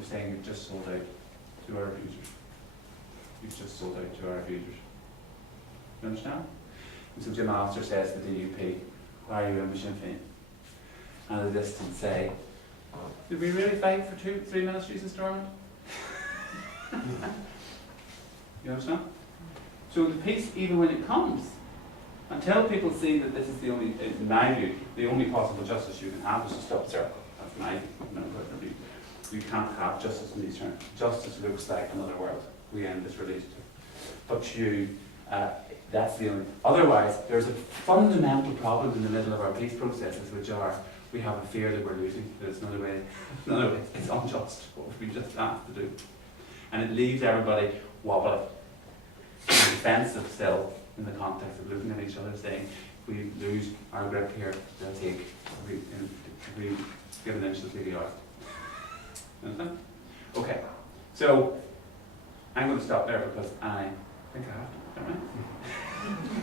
of saying you've just sold out to our abusers. You've just sold out to our abusers. You understand? And so Jim Alistair says to the DUP, why are you in Sinn Féin? And the distance say, did we really fight for 3 ministries in Stormont? You understand? So the peace, even when it comes, until people see that this is the only, in my view, the only possible justice you can have is to stop the circle. That's my view. You can't have justice in these terms. Justice looks like another world. We end this relationship. But that's the only. Otherwise, there's a fundamental problem in the middle of our peace processes, which are we have a fear that we're losing. That it's another way. No, it's unjust. What we just have to do, and it leaves everybody wobbling, defensive still in the context of looking at each other, saying, if we lose our grip here, they'll take. If we give an inch, they'll take a yard. Understand? Okay, so I'm going to stop there because I think I have to,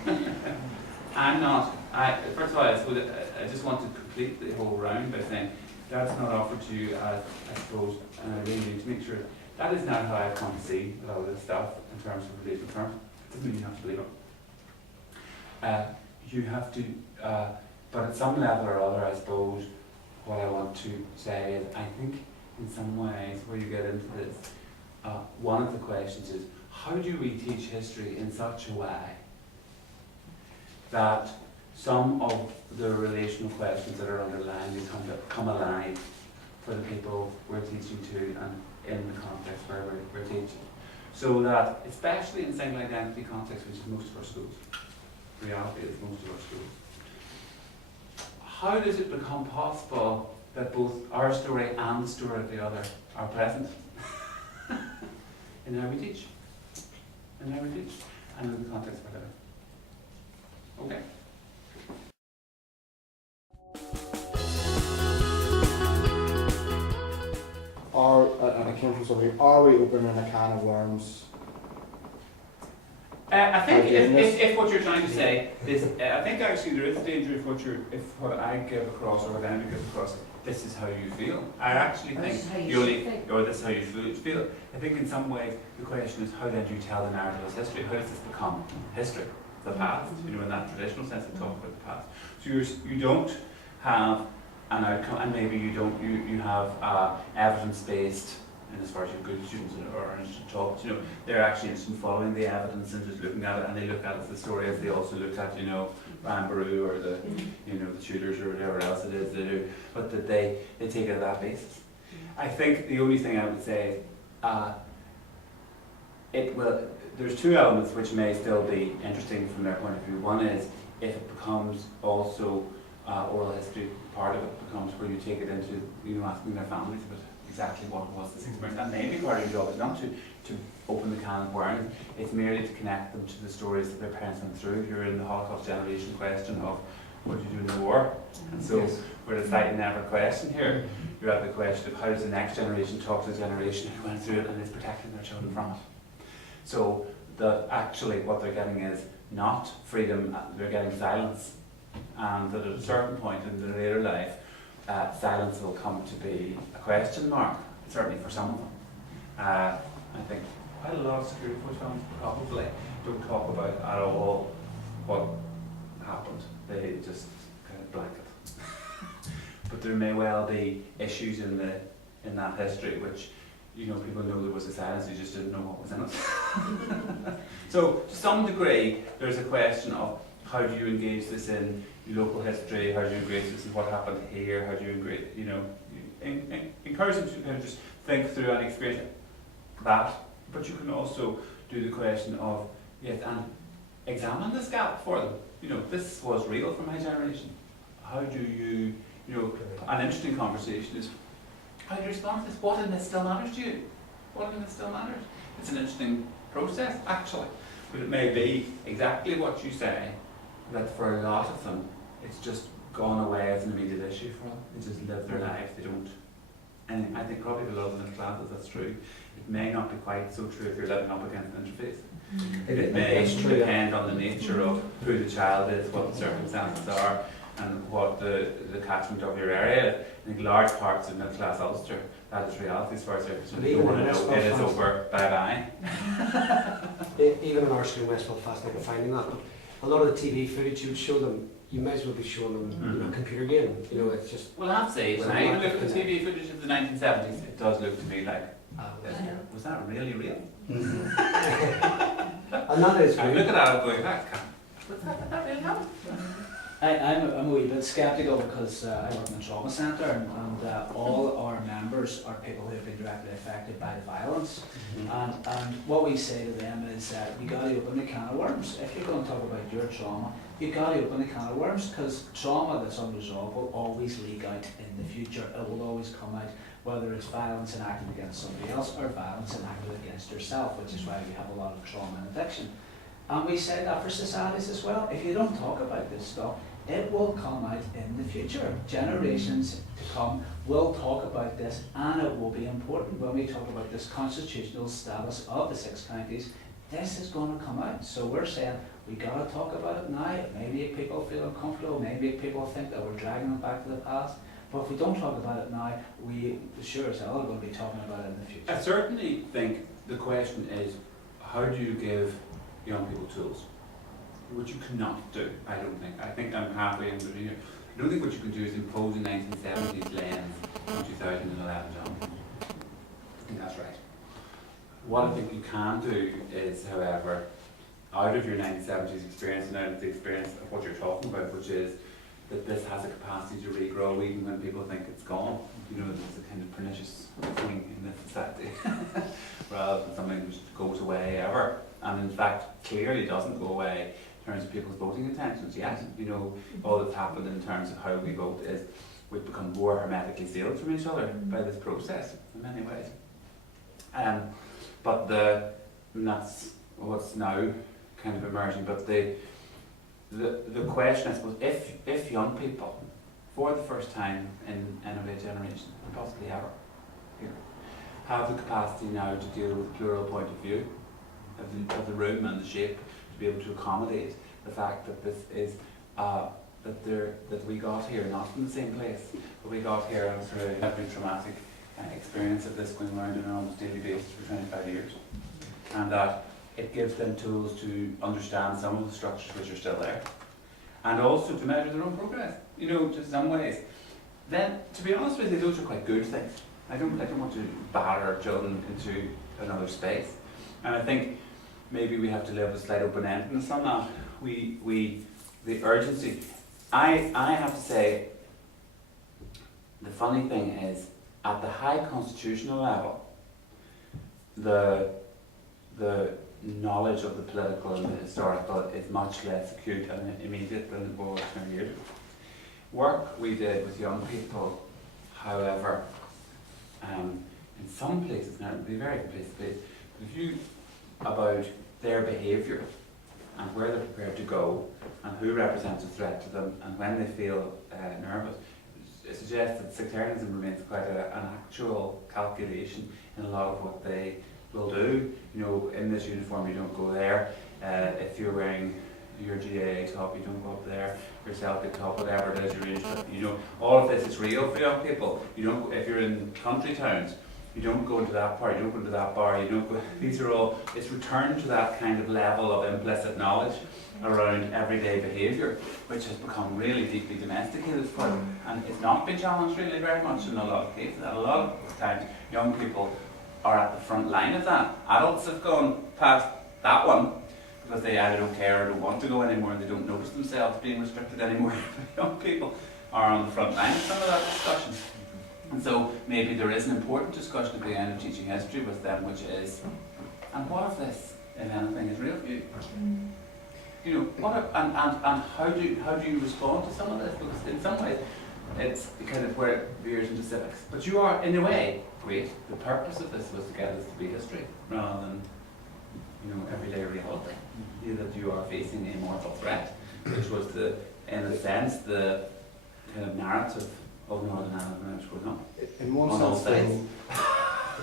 don't I? I'm not. First of all, I just want to complete the whole round by saying that's not offered to you, I suppose, and I really need to make sure that is not how I've come to see a lot of this stuff in terms of relational terms. It doesn't mean you have to believe it. You have to, but at some level or other, I suppose, what I want to say is, I think in some ways, where you get into this, one of the questions is, how do we teach history in such a way that some of the relational questions that are underlying come alive for the people we're teaching to and in the context where we're teaching? So that, especially in single identity context, which is most of our schools, reality is most of our schools, how does it become possible that both our story and the story of the other are present in how we teach? In how we teach, and in the context of our living. Okay. And it came from somebody, are we opening a can of worms? I think if what you're trying to say is, I think actually there is a danger if what I give across or what I give across, this is how you feel. I actually think or this is how you feel. I think in some ways the question is, how then do you tell the narrative as history? How does this become history? The past, in that traditional sense of talking about the past. So you don't have an outcome, and maybe you have evidence-based, and as far as your good students are interested in talk, they're actually interested in following the evidence and just looking at it, and they look at it as the story as they also look at, Rambaroo or the Tudors or whatever else it is they do, but that they take it at that basis. I think the only thing I would say is, there's two elements which may still be interesting from their point of view. One is if it becomes also oral history, part of it becomes where you take it into asking their families about exactly what was this experience. That may be part of your job. It's not to open the can of worms, it's merely to connect them to the stories that their parents went through. You're in the Holocaust generation question of what did you do in the war? And so we're the fight and never question here. You're at the question of how does the next generation talk to the generation who went through it and is protecting their children from it. So actually what they're getting is not freedom, they're getting silence. And that at a certain point in their later life, silence will come to be a question mark, certainly for some of them. I think quite a lot of security force films probably don't talk about at all what happened. They just kind of blanket. But there may well be issues in that history which people know there was a silence, they just didn't know what was in it. So to some degree there's a question of how do you engage this in local history, how do you engage this in what happened here, how do you engage, encourage them to kind of just think through and experience that, but you can also do the question of, yes, and examine this gap for them. This was real for my generation. How do you, an interesting conversation is, how do you respond to this? What in this still matters to you? What in this still matters? It's an interesting process, actually, but it may be exactly what you say, that for a lot of them, it's just gone away as an immediate issue for them. They just live their lives, they don't. And I think probably for a lot of the classes that's true. It may not be quite so true if you're living up against an interface. It may depend on the nature of who the child is, what the circumstances are, and what the catchment of your area is. I think large parts of middle class Ulster that is reality as far as they're concerned. But They even don't want in to West know it is Belfast- over, bye-bye. Even in our school in West Belfast, they can find that. But a lot of the TV footage you would show them, you might as well be showing them you know, a computer game. You know, it's just. Well, I have to say, when I look at the TV footage of the 1970s, it does look to me like, was that really real? And that is I good. look at that and going, was that really happened? I'm a wee bit sceptical because I work in a trauma centre and all our members are people who have been directly affected by the violence. And what we say to them is you got to open the can of worms. If you're going to talk about your trauma, you got to open the can of worms because trauma that's unresolved will always leak out in the future. It will always come out, whether it's violence enacted against somebody else or violence enacted against yourself, which is why we have a lot of trauma and addiction. And we say that for societies as well. If you don't talk about this stuff, it will come out in the future. Generations to come will talk about this, and it will be important when we talk about this constitutional status of the 6 counties. This is going to come out. So we're saying we got to talk about it now. It may make people feel uncomfortable, maybe people think that we're dragging them back to the past. But if we don't talk about it now, we sure as hell are going to be talking about it in the future. I certainly think the question is, how do you give young people tools? Which you cannot do, I don't think. I think I'm halfway in between here. I don't think what you can do is impose a 1970s lens on 2011, John. I think that's right. What I think you can do is, however, out of your 1970s experience and out of the experience of what you're talking about, which is that this has a capacity to regrow even when people think it's gone. You know, there's a kind of pernicious thing in this society rather than something which goes away ever. And in fact, clearly doesn't go away in terms of people's voting intentions yet. You know, all that's happened in terms of how we vote is we've become more hermetically sealed from each other by this process in many ways. But and that's what's now kind of emerging. But the question, I suppose, if young people, for the first time in a generation, and possibly ever, have the capacity now to deal with a plural point of view of the room and the shape, to be able to accommodate the fact that this is that we got here not from the same place, but we got here through a very traumatic experience of this going around on an almost daily basis for 25 years, and that it gives them tools to understand some of the structures which are still there, and also to measure their own progress. You know, to some ways. Then, to be honest with you, those are quite good things. I don't want to batter children into another space, and I think maybe we have to live with slight open-endedness on that. The urgency. I have to say, the funny thing is, at the high constitutional level, the knowledge of the political and the historical is much less acute and immediate than it was 20 years ago. Work we did with young people, however, in some places, now it would be very from place to place, the view about their behaviour and where they're prepared to go and who represents a threat to them and when they feel nervous, it suggests that sectarianism remains quite an actual calculation in a lot of what they will do. You know, in this uniform you don't go there. If you're wearing your GAA top, you don't go up there. Your Celtic top, whatever it is, your Rangers top, you know, all of this is real for young people. You don't. If you're in country towns, you don't go into that bar. You don't go into that bar. You don't go. These are all. It's returned to that kind of level of implicit knowledge around everyday behaviour, which has become really deeply domesticated for them, and it's not been challenged really very much in a lot of cases. And a lot of times, young people are at the front line of that. Adults have gone past that one because they either don't care or don't want to go anymore, and they don't notice themselves being restricted anymore. But young people are on the front line of some of that discussion. And so maybe there is an important discussion at the end of teaching history with them, which is, and what if this, if anything, is real for you? You know, what if, and how do you respond to some of this? Because in some ways, it's kind of where it veers into civics. But you are, in a way, great. The purpose of this was to get us to be history, rather than, you know, everyday reality. That you are facing a mortal threat, which was the, in a sense, the kind of narrative of Northern Ireland when I was growing up. In one On all sense,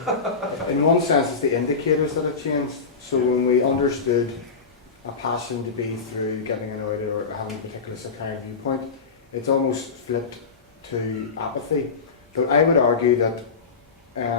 sides. in one sense, it's the indicators that have changed. So when we understood a passion to be through getting annoyed or having a particular sectarian viewpoint, it's almost flipped to apathy. But I would argue that